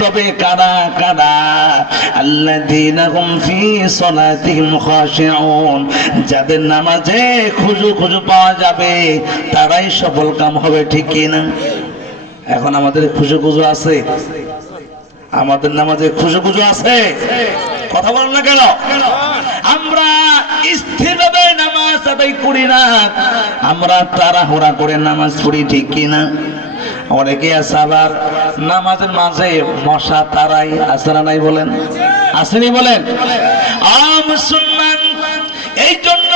তবে কারা কারা? আল্লাযীনা হুম ফী সালাতিহিম খাশিউন, যাদের নামাজে খুশু পাওয়া যাবে তারাই সফল কাম হবে, ঠিক কি না? এখন আমাদের খুশু আছে? আমাদের নামাজে খুশু আছে? কথা বলেন না কেন? আমরা স্থিরভাবে নামাজ আদায় করি না, আমরা তাড়াহুড়া করে নামাজ পড়ি, ঠিক কি না? অনেকে আছে আবার নামাজের মাঝে মশা তারাই, আছে না নাই বলেন? আসেনি বলেন? মুসলমান, এই জন্য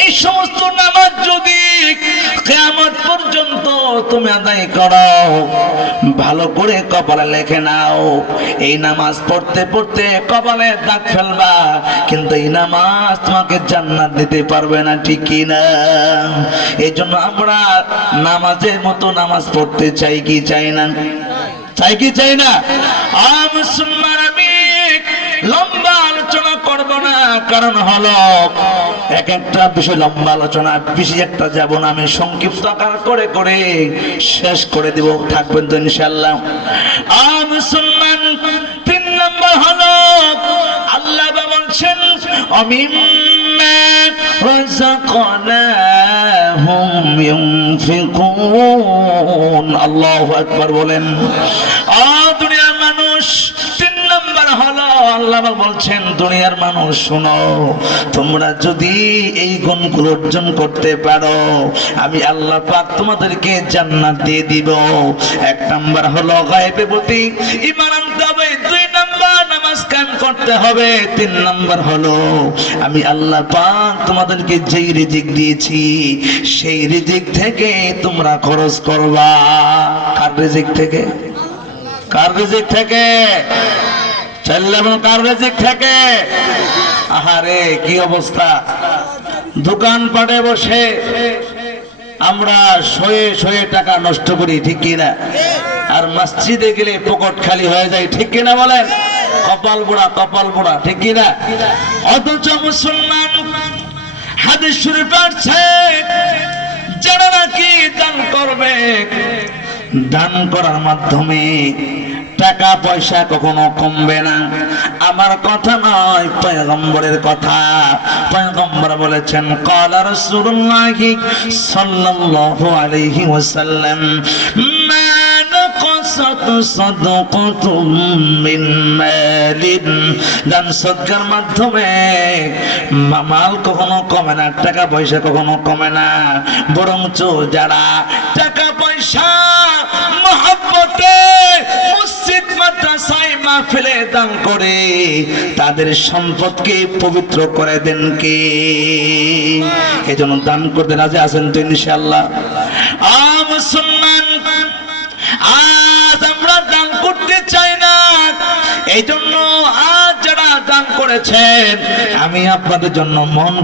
এই সমস্ত নামাজ যদি কিয়ামত পর্যন্ত তুমি আদায় করো, ভালো করে কপালে লিখে নাও। এই নামাজ পড়তে পড়তে কপালে দাগ ফেলবা, কিন্তু এই নামাজ তোমাকে জান্নাত দিতে পারবে না, ঠিক কি না? এই জন্য আমরা নামাজের মতো নামাজ পড়তে চাই কি চাই না? চাই কি চাই না? মুসলমান, আমি লম্বা আলোচনা করব না, কারণ হলো এক একটা বিষয় লম্বা আলোচনা, বেশি একটা যাব না, আমি সংক্ষিপ্ত আকার করে করে শেষ করে দিব। থাকবেন তো ইনশাআল্লাহ? মুসলমান, 3 নম্বর হলো আল্লাহ বলছেন অমিম্মা রাযাকনাহুম ইউনফিকুন। আল্লাহু আকবার বলেন। দুনিয়ার মানুষ, 3 নম্বর হলো আল্লাহ বলছেন দুনিয়ার মানুষ শোনো, তোমরা যদি এই গুণগুলো অর্জন করতে পারো, আমি আল্লাহ পাক তোমাদেরকে জান্নাত দিয়ে দিব। 1 নম্বর হলো গায়বের প্রতি ঈমান আনতে হবে, 2 নম্বর নামাজ কায়েম করতে হবে, 3 নম্বর হলো আমি আল্লাহ পাক তোমাদেরকে যেই রিজিক দিয়েছি সেই রিজিক থেকে তোমরা খরচ করবা। কার রিজিক থেকে? কার রিজিক থেকে? চাইলাম কার রিজিক থেকে? আহারে কি অবস্থা! দোকান পাটে বসে আমরা শয়ে টাকা নষ্ট করি, ঠিক কিনা? আর মসজিদে গেলে পকেট খালি হয়ে যায়, ঠিক কিনা বলেন? কপাল পোড়া, ঠিক কিনা? অথচ মুসলমান, হাদিস শরীফ আছে যারা নাকি দান করবে, দান করার মাধ্যমে টাকা পয়সা কখনো কমবে না। আমার কথা নয়, পয়গম্বরের কথা। পয়গম্বর বলেছেন ক্বালা রাসূলুল্লাহি সাল্লাল্লাহু আলাইহি ওয়াসাল্লাম মা নাকাসাত সাদাকাতুম মিন মালিন। দান সদকার মাধ্যমে মাল কখনো কমে না, টাকা পয়সা কখনো কমে না, বরঞ্চ যারা টাকা পয়সা মহব্বতে মসজিদ মাদ্রাসায় মাহফিলে দান করে তাদের সম্পদকে পবিত্র করে দেন কে? এজন্য দান করতে রাজি আছেন তো ইনশাআল্লাহ? মুসলমান, আজ আমরা দান করতে চাই না, এই জন্য আজ যারা দান করেছেন আমি আপনাদের জন্য মন